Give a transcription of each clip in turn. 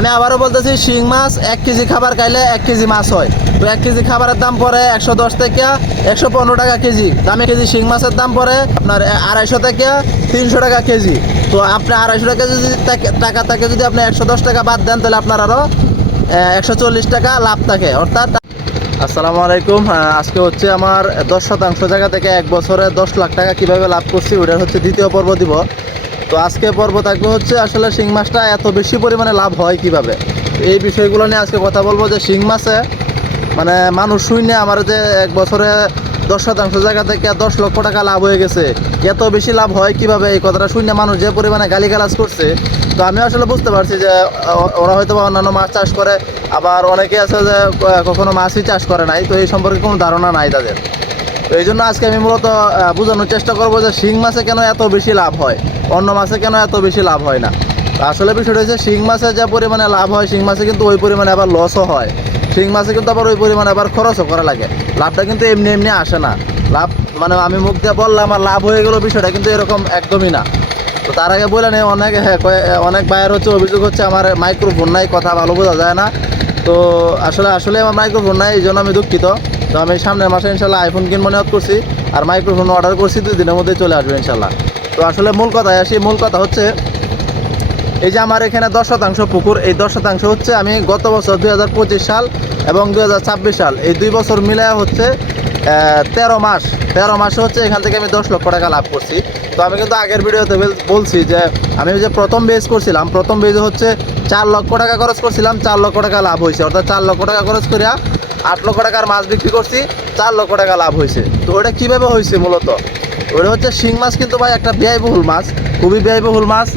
আমি আবারও বলতেছি, শিং মাছ 1 কেজি খাবার খাইলে 1 কেজি মাছ হয়। তো 1 কেজি খাবারের দাম পড়ে 110 থেকে 115 টাকা কেজি। দামে কেজি শিং মাছের দাম পড়ে আপনার 250 থেকে 300 টাকা কেজি। তো আপনি 250 টাকা যদি টাকা থাকে, যদি আপনি 110 টাকা বাদ দেন, তাহলে আপনার আরও 140 টাকা লাভ থাকে। অর্থাৎ আসসালামু আলাইকুম। আজকে হচ্ছে আমার 10% জায়গা থেকে 1 বছরে 10 লাখ টাকা কীভাবে লাভ করছি, ওটার হচ্ছে দ্বিতীয় পর্ব দিব। তো আজকে পর্ব থাকবে হচ্ছে আসলে শিং মাছটা এত বেশি পরিমাণে লাভ হয় কিভাবে, এই বিষয়গুলো নিয়ে আজকে কথা বলবো। যে শিং মাছে মানে মানুষ শুনে আমার যে 1 বছরে 10% জায়গা থেকে 10 লক্ষ টাকা লাভ হয়ে গেছে, এত বেশি লাভ হয় কিভাবে, এই কথাটা শুনে মানুষ যে পরিমাণে গালিগালাজ করছে। তো আমি আসলে বুঝতে পারছি যে ওরা হয়তো বা অন্যান্য মাছ চাষ করে, আবার অনেকে আছে যে কখনো মাছই চাষ করে নাই, তো এই সম্পর্কে কোনো ধারণা নাই তাদের। তো এই জন্য আজকে আমি মূলত বোঝানোর চেষ্টা করবো যে শিং মাছে কেন এত বেশি লাভ হয়, অন্য মাছে কেন এত বেশি লাভ হয় না। আসলে বিষয়টা হচ্ছে, শিং মাছে যে পরিমাণে লাভ হয়, শিং মাছে কিন্তু ওই পরিমাণে আবার লসও হয়। শিং মাছে কিন্তু আবার ওই পরিমাণে আবার খরচও করা লাগে। লাভটা কিন্তু এমনি এমনি আসে না। লাভ মানে আমি মুখ দিয়ে বললাম আর লাভ হয়ে গেল, বিষয়টা কিন্তু এরকম একদমই না। তো তার আগে বলে নেই, অনেক বায়ের হচ্ছে অভিযোগ হচ্ছে আমার মাইক্রোফোন নাই, কথা ভালো বোঝা যায় না। তো আসলে আমার মাইক্রোফোন নাই, এই জন্য আমি দুঃখিত। তো আমি সামনের মাসে ইনশাল্লাহ আইফোন কিনবো নিয়ত করছি, আর মাইক্রোফোন অর্ডার করছি, 2 দিনের মধ্যে চলে আসবে ইনশাল্লাহ। তো আসলে মূল কথায় আসি। মূল কথা হচ্ছে, এই যে আমার এখানে 10% পুকুর, এই 10% হচ্ছে আমি গত বছর 2025 সাল এবং 2026 সাল, এই 2 বছর মিলে হচ্ছে 13 মাসে হচ্ছে এখান থেকে আমি 10 লক্ষ টাকা লাভ করছি। তো আমি কিন্তু আগের ভিডিওতে বলছি যে আমি যে প্রথম বেজ করছিলাম, প্রথম বেজে হচ্ছে 4 লক্ষ টাকা খরচ করছিলাম, 4 লক্ষ টাকা লাভ হয়েছে। অর্থাৎ 4 লক্ষ টাকা খরচ করিয়া 8 লক্ষ টাকার মাছ বিক্রি করছি, 4 লক্ষ টাকা লাভ হয়েছে। তো ওটা কীভাবে হয়েছে মূলত, ওটা হচ্ছে শিং মাছ কিন্তু ভাই একটা ব্যয়বহুল মাছ, খুবই ব্যয়বহুল মাছ।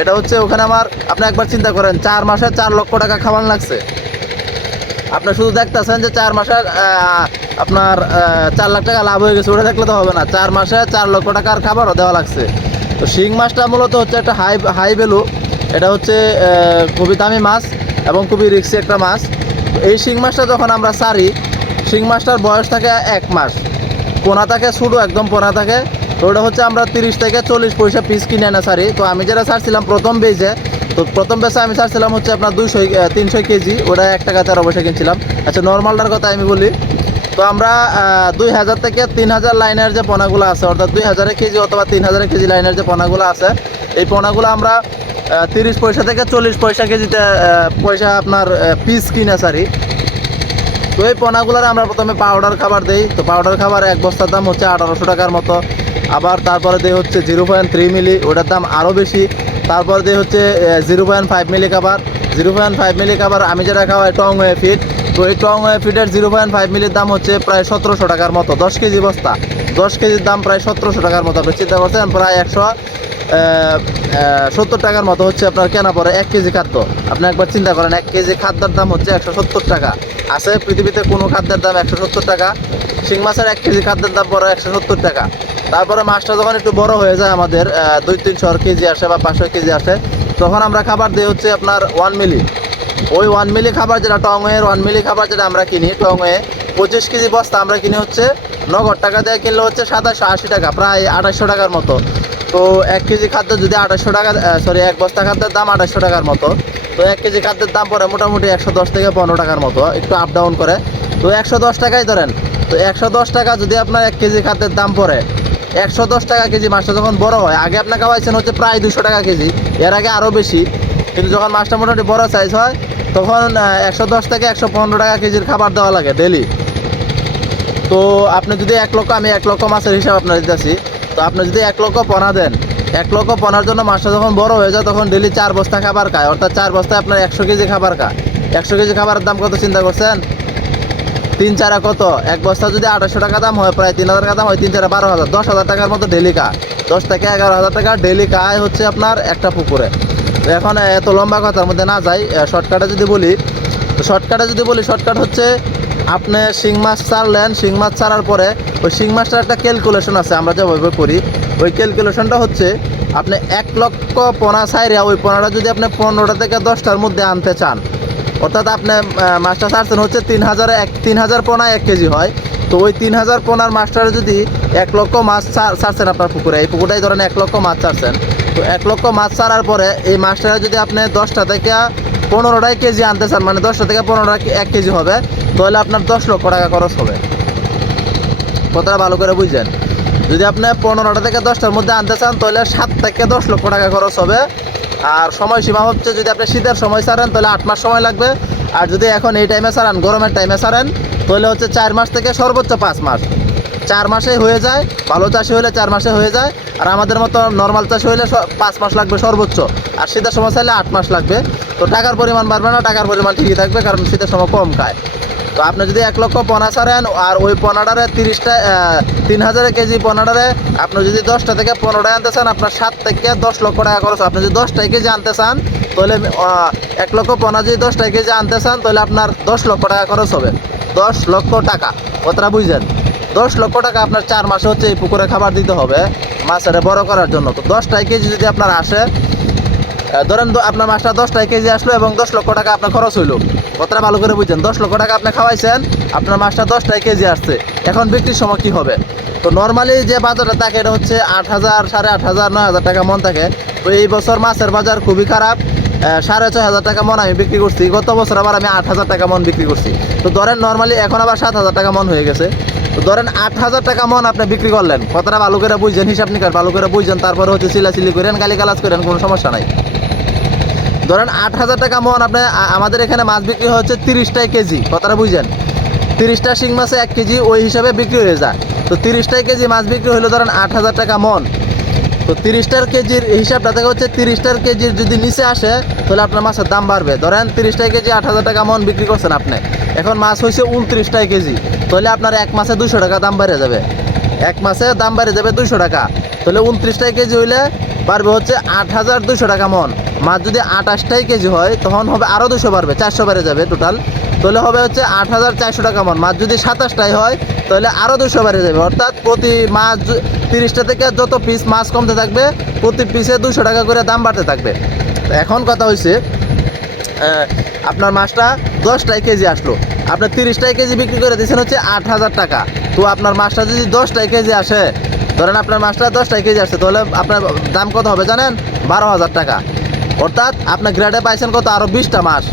এটা হচ্ছে ওখানে আমার, আপনি একবার চিন্তা করেন, 4 মাসে 4 লক্ষ টাকা খাওয়ান লাগছে। আপনি শুধু দেখতেছেন যে 4 মাসে আপনার 4 লাখ টাকা লাভ হয়ে গেছে, ওটা দেখলে তো হবে না। 4 মাসে 4 লক্ষ টাকার খাবারও দেওয়া লাগছে। তো শিং মাছটা মূলত হচ্ছে একটা হাই ভ্যালু, এটা হচ্ছে খুবই দামি মাছ এবং খুবই রিস্কি একটা মাছ। এই শিং মাছটা যখন আমরা ছাড়ি, শিং মাছটার বয়স থাকে 1 মাস, পোনা থাকে ছোটো, একদম পোনা থাকে। তো ওটা হচ্ছে আমরা 30 থেকে 40 পয়সা পিস কিনে এনে ছাড়ি। তো আমি যেটা ছাড়ছিলাম প্রথম বেজে, তো প্রথম বেচে আমি ছাড়ছিলাম হচ্ছে আপনার 300 কেজি, ওটা 1 টাকা 13 পয়সা কিনছিলাম। আচ্ছা, নর্মালটার কথা আমি বলি। তো আমরা 2000 থেকে 3000 লাইনের যে পোনাগুলো আছে, অর্থাৎ 2000 কেজি অথবা 3000 কেজি লাইনের যে পোনাগুলো আছে, এই পোনাগুলো আমরা 30 পয়সা থেকে 40 পয়সা কেজিতে আপনার পিস কিনে ছাড়ি। তো এই পোনাগুলোর আমরা প্রথমে পাউডার খাবার দেই। তো পাউডার খাবার 1 বস্তার দাম হচ্ছে 1800 টাকার মতো। আবার তারপরে দেয় হচ্ছে 0.3 মিলি, ওটার দাম আরও বেশি। তারপর দেয় হচ্ছে 0.5 মিলি খাবার। 0.5 মিলি খাবার আমি যেটা খাওয়াই টং ওয়ে ফিড। তো এই টং ওয়ে ফিডের 0.5 মিলির দাম হচ্ছে প্রায় 1700 টাকার মতো, 10 কেজি বস্তা। 10 কেজির দাম প্রায় 1700 টাকার মতো। আপনি চিন্তা করছেন, প্রায় 170 টাকার মতো হচ্ছে আপনার কেনা পড়ে 1 কেজি খাদ্য। আপনি একবার চিন্তা করেন, 1 কেজি খাদ্যের দাম হচ্ছে 170 টাকা। আছে পৃথিবীতে কোনো খাদ্যের দাম 170 টাকা? শিং মাছের 1 কেজি খাদ্যের দাম পড়ে 170 টাকা। তারপরে মাছটা যখন একটু বড় হয়ে যায়, আমাদের 200-300 কেজি আসে বা 500 কেজি আসে, তখন আমরা খাবার দিই হচ্ছে আপনার 1 মিলি। ওই 1 মিলি খাবার যেটা টংওয়ের 1 মিলি খাবার যেটা আমরা কিনি, টংওয়ে 25 কেজি বস্তা আমরা কিনি হচ্ছে নগদ টাকা দিয়ে কিনলে হচ্ছে 2780 টাকা, প্রায় 2800 টাকার মতো। তো 1 কেজি খাদ্য যদি 2800 টাকা, 1 বস্তা খাদ্যের দাম 2800 টাকার মতো। তো 1 কেজি খাদ্যের দাম পড়ে মোটামুটি 110 থেকে 15 টাকার মতো, একটু আপ ডাউন করে। তো 110 টাকাই ধরেন। তো 110 টাকা যদি আপনার 1 কেজি খাদ্যের দাম পড়ে, 110 টাকা কেজি। মাছটা যখন বড় হয়, আগে আপনার খাওয়াইছেন হচ্ছে প্রায় 200 টাকা কেজি, এর আগে আরও বেশি। কিন্তু যখন মাছটা মোটামুটি বড় সাইজ হয়, তখন 110 থেকে 115 টাকা কেজির খাবার দেওয়া লাগে ডেলি। তো আপনি যদি 1 লক্ষ, আমি 1 লক্ষ মাছের হিসাব আপনার দিতেছি। তো আপনি যদি 1 লক্ষ পোনা দেন, 1 লক্ষ পোনার জন্য মাছটা যখন বড় হয়ে যায়, তখন ডেলি 4 বস্তা খাবার খায়। অর্থাৎ 4 বস্তায় আপনার 100 কেজি খাবার খায়। 100 কেজি খাবারের দাম কত চিন্তা করছেন? 3-4 কত? 1 বস্তা যদি 2800 টাকা দাম হয়, প্রায় 3000 টাকা দাম হয়, 3-4 12,000, 10,000 টাকার মতো ডেলি খায়। 10 থেকে 11,000 টাকা ডেলি খায় হচ্ছে আপনার একটা পুকুরে। তো এখন এত লম্বা কথার মধ্যে না যাই, শর্টকাটে যদি বলি, তো শর্টকাট হচ্ছে, আপনি শিং মাছ ছাড়লেন, শিং মাছ ছাড়ার পরে ওই শিং মাছটার একটা ক্যালকুলেশন আছে, আমরা যেভাবে করি। ওই ক্যালকুলেশনটা হচ্ছে, আপনি 1 লক্ষ পোনা ছাইরা ওই পোনাটা যদি আপনি 15টা থেকে 10টার মধ্যে আনতে চান, অর্থাৎ আপনি মাছটা ছাড়ছেন হচ্ছে 3000 পোনা 1 কেজি হয়। তো ওই 3000 পোনার মাছটার যদি 1 লক্ষ মাছ ছাড়ছেন আপনার পুকুরে, এই পুকুরটাই ধরেন 1 লক্ষ মাছ ছাড়ছেন। তো 1 লক্ষ মাছ ছাড়ার পরে এই মাছটা যদি আপনি 10টা থেকে 15টাই কেজি আনতে চান, মানে 10টা থেকে 15টা 1 কেজি হবে, তাহলে আপনার 10 লক্ষ টাকা খরচ হবে। কথাটা ভালো করে বুঝছেন। যদি আপনি 15টা থেকে 10টার মধ্যে আনতে চান তাহলে 7 থেকে 10 লক্ষ টাকা খরচ হবে। আর সময়সীমা হচ্ছে, যদি আপনি শীতের সময় ছাড়েন তাহলে 8 মাস সময় লাগবে। আর যদি এখন এই টাইমে ছাড়েন, গরমের টাইমে ছাড়েন, তাহলে হচ্ছে 4 মাস থেকে সর্বোচ্চ 5 মাস। 4 মাসে হয়ে যায়, ভালো চাষি হলে 4 মাসে হয়ে যায়। আর আমাদের মতো নর্মাল চাষি হলে 5 মাস লাগবে সর্বোচ্চ। আর শীতের সময় চাইলে 8 মাস লাগবে। তো টাকার পরিমাণ বাড়বে না, টাকার পরিমাণ ঠিকই থাকবে, কারণ শীতের সময় কম খায়। তো আপনি যদি 1 লক্ষ পোনা ছাড়েন আর ওই পোনাটারে 3,000 কেজি পোনাটারে আপনি যদি 10টা থেকে 15টায় আনতে চান, আপনার 7 থেকে 10 লক্ষ টাকা খরচ। আপনি যদি 10টা কেজি আনতে চান তাহলে 1 লক্ষ পোনা যদি 10টা কেজি আনতে চান তাহলে আপনার 10 লক্ষ টাকা খরচ হবে। 10 লক্ষ টাকা, কথাটা বুঝলেন? 10 লক্ষ টাকা আপনার 4 মাসে হচ্ছে এই পুকুরে খাবার দিতে হবে মাছের বড় করার জন্য। তো 10টা কেজি যদি আপনার আসে, ধরেন আপনার মাছটা 10টা কেজি আসলো এবং 10 লক্ষ টাকা আপনার খরচ হইলো। কথাটা ভালো করে বুঝছেন। 10 লক্ষ টাকা আপনি খাওয়াইছেন, আপনার মাছটা 10টা কেজি আসছে। এখন বিক্রির সময় কী হবে? তো নর্মালি যে বাজারটা থাকে এটা হচ্ছে 8,000, 8,500, 9,000 টাকা মন থাকে। তো এই বছর মাছের বাজার খুবই খারাপ। 6,500 টাকা মন আমি বিক্রি করছি। গত বছর আবার আমি 8,000 টাকা মন বিক্রি করছি। তো ধরেন নর্মালি এখন আবার 7,000 টাকা মন হয়ে গেছে। তো ধরেন 8,000 টাকা মন আপনি বিক্রি করলেন। কথাটা ভালো করে বুঝছেন, হিসাব নিকাশ ভালো করে বুঝছেন, তারপরে হচ্ছে চিলাচিলি করেন, গালিগালাজ করেন, কোনো সমস্যা নাই। ধরেন 8,000 টাকা মন আপনি, আমাদের এখানে মাছ বিক্রি হচ্ছে 30টাই কেজি। কথাটা বুঝছেন? 30টা শিং মাছে 1 কেজি, ওই হিসাবে বিক্রি হয়ে যায়। তো 30টাই কেজি মাছ বিক্রি হলো ধরেন 8,000 টাকা মন। তো 30টার কেজির হিসাবটা থেকে হচ্ছে 30টার কেজির যদি নিচে আসে তাহলে আপনার মাছের দাম বাড়বে। ধরেন 30টাই কেজি 8,000 টাকা মন বিক্রি করছেন আপনি, এখন মাছ হয়েছে 29টাই কেজি, তাহলে আপনার 1 মাসে 200 টাকা দাম বেড়ে যাবে। 1 মাসে দাম বেড়ে যাবে 200 টাকা। তাহলে 29টাই কেজি হইলে বাড়বে হচ্ছে 8,200 টাকা মন। মাছ যদি 28টাই কেজি হয় তখন হবে আরও 200 বাড়বে, 400 বেড়ে যাবে টোটাল। তাহলে হবে হচ্ছে 8,400 টাকা মন। মাছ যদি 27টাই হয় তাহলে আরও 200 বেড়ে যাবে। অর্থাৎ প্রতি মাছ 30টা থেকে যত পিস মাছ কমতে থাকবে, প্রতি পিসে 200 টাকা করে দাম বাড়তে থাকবে। এখন কথা হয়েছে, আপনার মাছটা 10টাই কেজি আসলো, আপনি 30টাই কেজি বিক্রি করে দিয়েছেন হচ্ছে 8,000 টাকা। তো আপনার মাছটা যদি 10টাই কেজি আসে, ধরেন আপনার মাছটা 10টাই কেজি আসছে, তাহলে আপনার দাম কত হবে জানেন? 12,000 টাকা। অর্থাৎ আপনার গ্রেডে পাইছেন কত? আরও 20টা মাছ।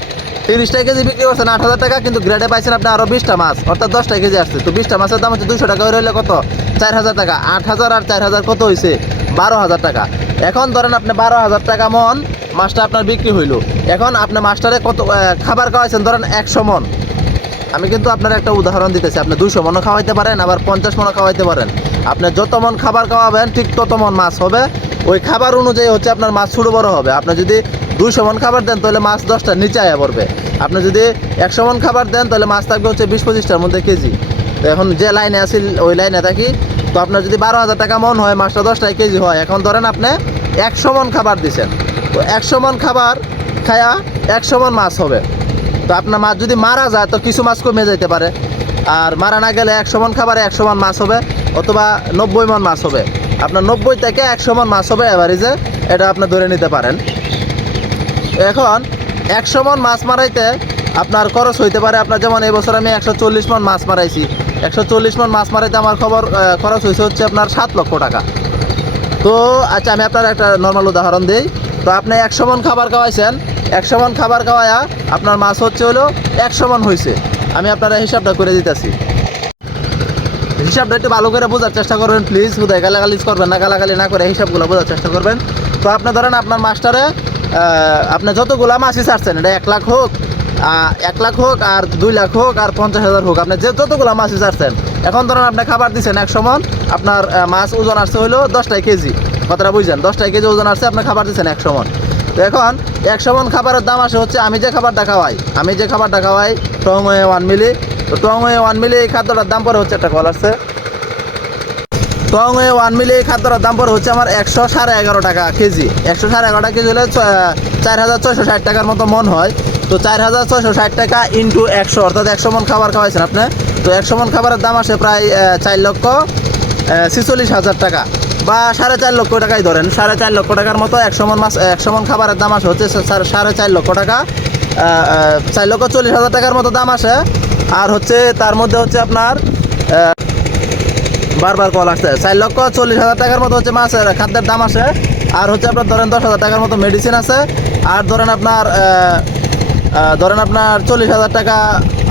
30টাই কেজি বিক্রি করছেন 8,000 টাকা, কিন্তু গ্রেডে পাইছেন আপনি আরও 20টা মাছ, অর্থাৎ 10টাই কেজি আসছে। তো 20টা মাছের দাম হচ্ছে 200 টাকা, হইলে কত? 4,000 টাকা। 8,000 আর 4,000 কত হয়েছে? 12,000 টাকা। এখন ধরেন আপনি 12,000 টাকা মন মাছটা আপনার বিক্রি হইলো। এখন আপনি মাছটারে কত খাবার খাওয়াইছেন? ধরেন 100 মন। আমি কিন্তু আপনার একটা উদাহরণ দিতেছি, আপনি 200 মনও খাওয়াইতে পারেন, আবার 50 মনও খাওয়াইতে পারেন। আপনি যত মন খাবার খাওয়াবেন ঠিক তত মন মাছ হবে। ওই খাবার অনুযায়ী হচ্ছে আপনার মাছ ছোটো বড় হবে। আপনি যদি 200 মন খাবার দেন তাহলে মাছ 10টা নিচে আয়া পড়বে। আপনি যদি 100 মন খাবার দেন তাহলে মাছ থাকবে হচ্ছে 20-25টার মধ্যে কেজি। তো এখন যে লাইনে আসি ওই লাইনে থাকি। তো আপনার যদি 12,000 টাকা মন হয়, মাছটা 10টাই কেজি হয়। এখন ধরেন আপনি 100 মন খাবার দিচ্ছেন, তো 100 মন খাবার খায়া 100 মন মাছ হবে। তো আপনার মাছ যদি মারা যায় তো কিছু মাছ কমে যেতে পারে, আর মারা না গেলে 100 মন খাবারে 100 মন মাছ হবে, অথবা 90 মন মাছ হবে। আপনার 90 থেকে 100 মন মাছ হবে এভারেজে, এটা আপনি ধরে নিতে পারেন। এখন 100 মন মাছ মারাইতে আপনার খরচ হইতে পারে, আপনার যেমন এই বছর আমি 140 মন মাছ মারাইছি। 140 মন মাছ মারাইতে আমার খরচ হয়েছে হচ্ছে আপনার 7 লক্ষ টাকা। তো আচ্ছা, আমি আপনার একটা নর্মাল উদাহরণ দিই। তো আপনি 100 মন খাবার খাওয়াইছেন, 100 মন খাবার খাওয়ায়া আপনার মাছ হচ্ছে হলো 100 মন হয়েছে। আমি আপনারা হিসাবটা করে দিতেছি। হিসাবটা একটু ভালো করে বোঝার চেষ্টা করবেন প্লিজ, হুদায় গালাগালিজ করবেন না, গালাগালি না করে হিসাবগুলো বোঝার চেষ্টা করবেন। তো আপনি ধরেন আপনার মাছটারে আপনি যতগুলা মাছই ছাড়ছেন, এটা 1 লাখ হোক, 1 লাখ হোক, আর 2 লাখ হোক, আর 50,000 হোক, আপনি যতগুলা মাছই ছাড়ছেন, এখন ধরেন আপনি খাবার দিচ্ছেন 100 মন, আপনার মাছ ওজন আসছে হইলো 10টাই কেজি। কথাটা বুঝছেন? 10টাই কেজি ওজন আসছে, আপনি খাবার দিচ্ছেন 100 মন। তো এখন 100 মন খাবারের দাম আসে হচ্ছে, আমি যে খাবারটা খাওয়াই টং হয়ে 1 মিলি। তো টং হয়ে 1 মিলি এই খাদ্যটার দাম পরে হচ্ছে, একটা কল আসছে, টং হয়ে 1 মিলি এই খাদ্যটার দাম পরে হচ্ছে আমার 111.5 টাকা কেজি। 111.5 টাকা কেজি হলে 4,660 টাকার মতো মন হয়। তো 4,660 টাকা ইন্টু 100, অর্থাৎ 100 মন খাবার খাওয়াইছেন আপনি। তো 100 মন খাবারের দাম আসে প্রায় 4,46,000 টাকা, বা 4.5 লক্ষ টাকাই ধরেন। 4.5 লক্ষ টাকার মতো 100 মন মাছ, 100 মন খাবারের দাম আসে হচ্ছে 4.5 লক্ষ টাকা। 4,40,000 টাকার মতো দাম আসে। আর হচ্ছে তার মধ্যে হচ্ছে আপনার বারবার কল আসছে, 4,40,000 টাকার মতো হচ্ছে মাছের খাদ্যের দাম আসে। আর হচ্ছে আপনার ধরেন 10,000 টাকার মতো মেডিসিন আছে। আর ধরেন আপনার ধরেন আপনার 40,000 টাকা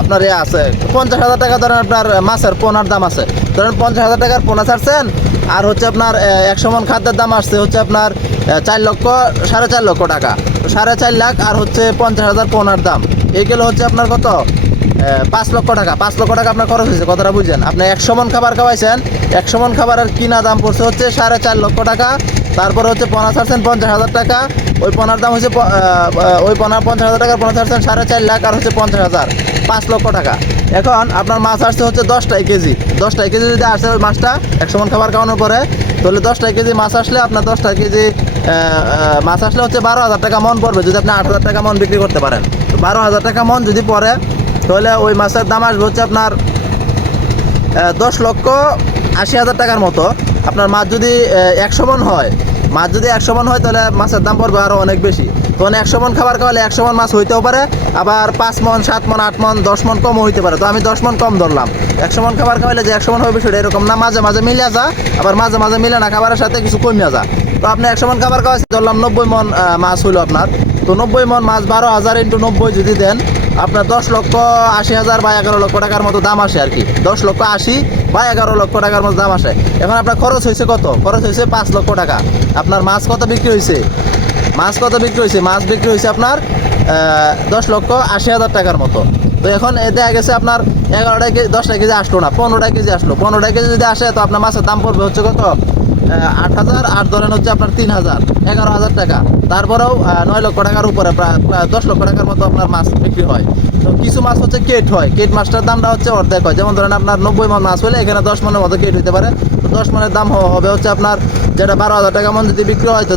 আপনার এ আছে, 50,000 টাকা ধরেন আপনার মাছের পোনার দাম আছে, ধরেন 50,000 টাকার পোনা ছাড়ছেন, আর হচ্ছে আপনার 100 মন খাদ্যের দাম আসছে হচ্ছে আপনার 4 লক্ষ 4.5 লক্ষ টাকা, 4.5 লাখ আর হচ্ছে 50,000 পোনার দাম, এইগুলো হচ্ছে আপনার কত 5 লক্ষ টাকা। 5 লক্ষ টাকা আপনার খরচ হয়েছে, কথাটা বুঝছেন। আপনি 100 মন খাবার খাওয়াইছেন, 100 মন খাবারের কিনা দাম পড়ছে হচ্ছে 4.5 লক্ষ টাকা, তারপরে হচ্ছে পোনা ছাড়ছেন 50,000 টাকা, ওই পোনার দাম হচ্ছে ওই পোনা 50,000 টাকা, পোনা ছাড়ছেন 4.5 লাখ আর হচ্ছে 50,000, 5 লক্ষ টাকা। এখন আপনার মাছ আসছে হচ্ছে 10টাই কেজি, 10টাই কেজি যদি আসে ওই মাছটা 100 মন খাবার খাওয়ানোর পরে, তাহলে 10টাই কেজি মাছ আসলে আপনার 10টাই কেজি মাছ আসলে হচ্ছে 12,000 টাকা মন পড়বে, যদি আপনি 8,000 টাকা মন বিক্রি করতে পারেন। তো 12,000 টাকা মন যদি পড়ে, তাহলে ওই মাছের দাম আসবে হচ্ছে আপনার 10,80,000 টাকার মতো। আপনার মাছ যদি 100 মন হয়, মাছ যদি 100 মন হয়, তাহলে মাছের দাম পড়বে আরও অনেক বেশি। তখন 100 মন খাবার খাওয়ালে 100 মন মাছ হইতেও পারে, আবার 5 মন 7 মন 8 মন 10 মন কমও হইতে পারে। তো আমি 10 মন কম ধরলাম। 100 মন খাবার খাওয়ালে যে 100 মন হবে সেটা এরকম না, মাঝে মাঝে মিলে যা, আবার মাঝে মাঝে মিলে না, খাবারের সাথে কিছু কমিয়ে যা। তো আপনি 100 মন খাবার খাওয়াইছে ধরলাম 90 মন মাছ হইলো আপনার। তো 90 মন মাছ 12,000 × 90 যদি দেন, আপনার 10,80,000 বা 11 লক্ষ টাকার মতো দাম আসে আর কি। 10,80,000 বা 11 লক্ষ টাকার মতো দাম আসে। এখন আপনার খরচ হয়েছে কত? খরচ হয়েছে 5 লক্ষ টাকা। আপনার মাছ কত বিক্রি হয়েছে? মাছ কত বিক্রি হয়েছে? মাছ বিক্রি হয়েছে আপনার 10,80,000 টাকার মতো। তো এখন দেখা গেছে আপনার 11টা কেজি 10টা কেজি আসলো না, 15টা কেজি আসলো। 15টা কেজি যদি আসে, তো আপনার মাছের দাম পড়বে হচ্ছে কত 8,000, আর ধরেন হচ্ছে আপনার 3,000, 11,000 টাকা। তারপরেও 9 লক্ষ টাকার উপরে, প্রায় 10 লক্ষ টাকার মতো আপনার মাছ বিক্রি হয়। তো কিছু মাছ হচ্ছে কেট হয়, কেট মাছটার দামটা হচ্ছে অর্ধেক হয়। যেমন ধরেন আপনার 90 মন মাছ হলে এখানে 10 মনের মতো কেট হতে পারে। তো 10 মনের দাম হবে হচ্ছে আপনার, যেটা 12,000 টাকা মন যদি বিক্রি হয়, তো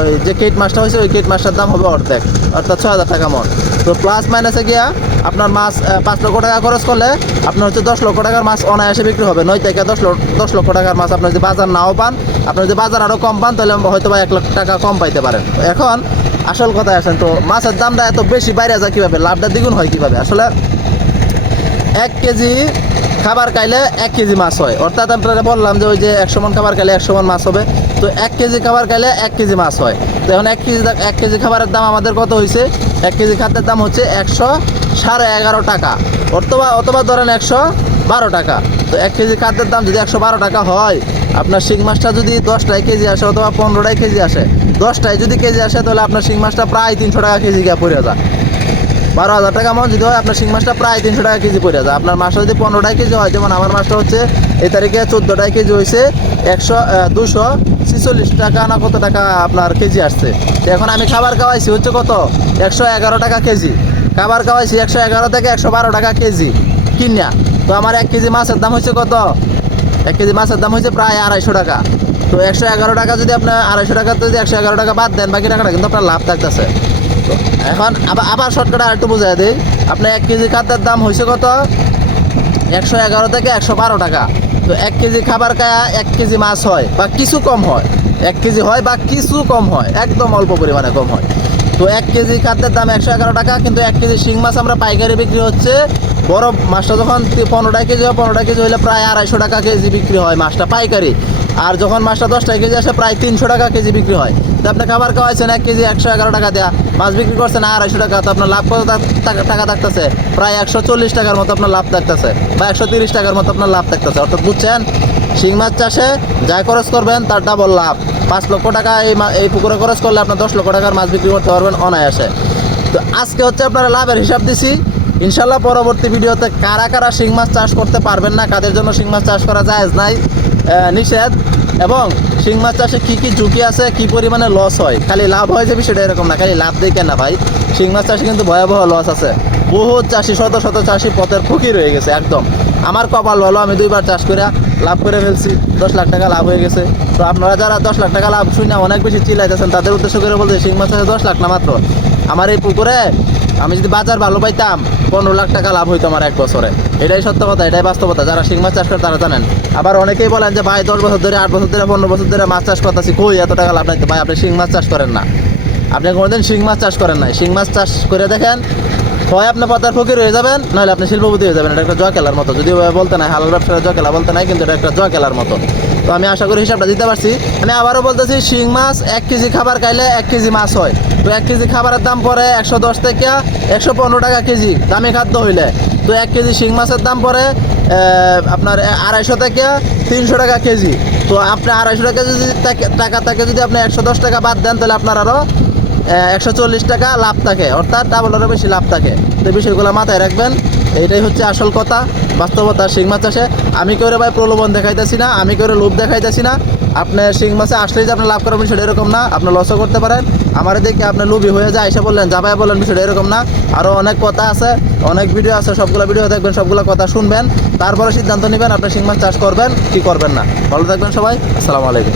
ওই যে কেট মাছটা হয়েছে ওই কেট মাছটার দাম হবে অর্ধেক, অর্থাৎ 6,000 টাকা মন। তো প্লাস মাইনাসে গিয়া আপনার মাছ 5 লক্ষ টাকা খরচ করলে আপনার হচ্ছে 10 লক্ষ টাকার মাছ অনায়াসে বিক্রি হবে। 9 থেকে 10 লক্ষ টাকার মাছ আপনার যদি বাজার নাও পান, আপনার যদি বাজার আরও কম পান, তাহলে হয়তো বা 1 লক্ষ টাকা কম পাইতে পারেন। এখন আসল কথায় আসেন, তো মাছের দামটা এত বেশি বাইরে যায় কীভাবে, লাভটা দ্বিগুণ হয় কীভাবে? আসলে 1 কেজি খাবার খাইলে 1 কেজি মাছ হয়, অর্থাৎ আপনারা বললাম যে ওই যে 100 মন খাবার খাইলে 100 মন মাছ হবে। তো 1 কেজি খাবার খাইলে 1 কেজি মাছ হয়। তো এখন 1 কেজি খাবারের দাম আমাদের কত হয়েছে? 1 কেজি খাদ্যের দাম হচ্ছে 111.5 টাকা, অথবা ধরেন 112 টাকা। তো 1 কেজি খাদ্যের দাম যদি 112 টাকা হয়, আপনার শিং মাছটা যদি 10টায় কেজি আসে অথবা 15টায় কেজি আসে, 10টায় যদি কেজি আসে, তাহলে আপনার শিং মাছটা প্রায় 300 টাকা কেজি গিয়ে পড়ে যায়। 12,000 টাকা মন যদি হয়, আপনার শিং মাছটা প্রায় 300 টাকা কেজি পড়ে যায়। আপনার মাছটা যদি 15টায় কেজি হয়, যেমন আমার মাছটা হচ্ছে এই তারিখে 14টায় কেজি হয়েছে, 246 টাকা না কত টাকা আপনার কেজি আসছে। তো এখন আমি খাবার খাওয়াইছি হচ্ছে কত 111 টাকা কেজি, খাবার খাওয়াইছি 111 থেকে 112 টাকা কেজি কিনা। তো আমার 1 কেজি মাছের দাম হচ্ছে কত? 1 কেজি মাছের দাম হচ্ছে প্রায় 250 টাকা। তো 111 টাকা যদি আপনার 250 টাকা যদি 111 টাকা বাদ দেন, বাকি টাকাটা কিন্তু আপনার লাভ থাকতেছে। তো এখন আবার শর্টকাট আর একটু বোঝাই দিই, আপনার 1 কেজি খাদ্যের দাম হয়েছে কত 111 থেকে 112 টাকা। তো 1 কেজি খাবার খায়া 1 কেজি মাছ হয় বা কিছু কম হয়, 1 কেজি হয় বা কিছু কম হয়, একদম অল্প পরিমাণে কম হয়। তো 1 কেজি খাদ্যের দাম 111 টাকা, কিন্তু 1 কেজি শিং মাছ আমরা পাইকারি বিক্রি হচ্ছে, বড় মাছটা যখন 15টা কেজি হয়, 15টা কেজি হলে প্রায় 250 টাকা কেজি বিক্রি হয় মাছটা পাইকারি। আর যখন মাছটা 10টা কেজি আসে, প্রায় 300 টাকা কেজি বিক্রি হয়। তো আপনি খাবার খাওয়াইছেন 1 কেজি 111 টাকা দেওয়া, মাছ বিক্রি করছেন 250 টাকা। তো আপনার লাভ কত টাকা থাকতেছে? প্রায় 140 টাকার মতো আপনার লাভ থাকতেছে, বা 130 টাকার মতো আপনার লাভ থাকতেছে। অর্থাৎ বুঝছেন, শিং মাছ চাষে যাই খরচ করবেন তার ডাবল লাভ। 5 লক্ষ টাকা এই পুকুরে খরচ করলে আপনার 10 লক্ষ টাকার মাছ বিক্রি করতে পারবেন অনায়াসে। তো আজকে হচ্ছে আপনারা লাভের হিসাব দিছি। ইনশাল্লাহ পরবর্তী ভিডিওতে কারা কারা শিং মাছ চাষ করতে পারবেন না, কাদের জন্য শিং মাছ চাষ করা জায়েজ নাই, নিষেধ, এবং শিং মাছ চাষে কী কী ঝুঁকি আছে, কী পরিমাণে লস হয়, খালি লাভ হয় যে বিষয়টা এরকম না, খালি লাভ দেখে না ভাই। শিং মাছ চাষে কিন্তু ভয়াবহ লস আছে। বহুত চাষি, শত শত চাষি পথের ফকির হয়ে গেছে একদম। আমার কপাল ভালো, আমি 2বার চাষ করে লাভ করে ফেলছি, 10 লাখ টাকা লাভ হয়ে গেছে। তো আপনারা যারা 10 লাখ টাকা লাভ শুনে অনেক বেশি চিল্লাইতেছেন, তাদের উদ্দেশ্য করে বলতে, শিং মাছ চাষে 10 লাখ না মাত্র, আমার এই পুকুরে আমি যদি বাজার ভালো পাইতাম 15 লাখ টাকা লাভ হইতো আমার 1 বছরে। এটাই সত্য কথা, এটাই বাস্তবতা। যারা শিং মাছ চাষ করে তারা জানেন। আবার অনেকেই বলেন যে ভাই 10 বছর ধরে, 8 বছর ধরে, 15 বছর ধরে মাছ চাষ করতেছি, কই এত টাকা লাভ নাই। ভাই আপনি শিং মাছ চাষ করেন না, আপনি কোনোদিন শিং মাছ চাষ করেন নাই। শিং মাছ চাষ করে দেখেন, হয় আপনি পদ্মার ফকির হয়ে যাবেন, নাহলে আপনি শিল্পপতি হয়ে যাবেন। এটা একটা জয় খেলার মতো, যদিও বলতে নাই হালাল ব্যবসার জয় খেলা বলতে নাই, কিন্তু এটা একটা জয় খেলার মতো। তো আমি আশা করি হিসাবটা দিতে পারছি। আমি আবারও বলতেছি, শিং মাছ 1 কেজি খাবার খাইলে 1 কেজি মাছ হয়। তো 1 কেজি খাবারের দাম পড়ে 110 থেকে 115 টাকা কেজি দামি খাদ্য হইলে। তো 1 কেজি শিং মাছের দাম পড়ে আপনার 250 থেকে 300 টাকা কেজি। তো আপনি 250 টাকা যদি টাকা থাকে, যদি আপনি 110 টাকা বাদ দেন, তাহলে আপনার আরও 140 টাকা লাভ থাকে, অর্থাৎ ডাবলেরও বেশি লাভ থাকে। তো এই বিষয়গুলো মাথায় রাখবেন। এইটাই হচ্ছে আসল কথা, বাস্তবতা শিং মাছ চাষে। আমি কেউ ভাই প্রলোভন দেখাইতেছি না, আমি কেউ লোভ দেখাইতেছি না। আপনি শিং মাছে আসলেই যে আপনি লাভ করার বিষয়টা এরকম না, আপনি লসও করতে পারেন। আমার দেখে আপনি লোভী হয়ে যায় এসে বললেন, যাবাই বললেন, বিষয়টা এরকম না। আরও অনেক কথা আছে, অনেক ভিডিও আছে, সবগুলো ভিডিও দেখবেন, সবগুলো কথা শুনবেন, তারপরে সিদ্ধান্ত নেবেন আপনি শিং মাছ চাষ করবেন কি করবেন না। ভালো থাকবেন সবাই, আসসালামু আলাইকুম।